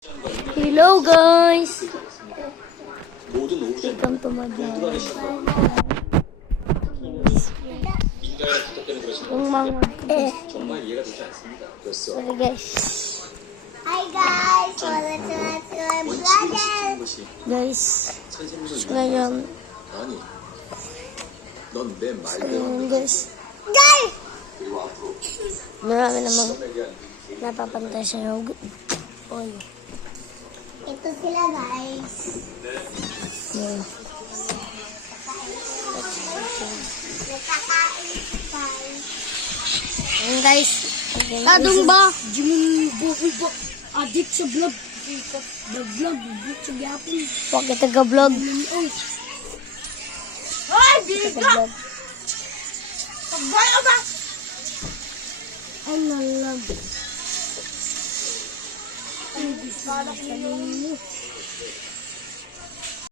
Hello guys! Welcome to my vlog. Yung mga sorry guys. Hi guys! Welcome to my vlog! Guys, ngayon guys, marami namang napapantay sa loob. Oy. Ito sila guys. Yeah. Nakakain guys. Ayan guys. Tadong ba? Jimin bukoy po. Adik sa vlog. Vlog. Adik sa gapon. Huwag kita ka-vlog. Ay, di ka! Ka-vlog. Pagbaya ba? Ay, nalang. Ay, di ka.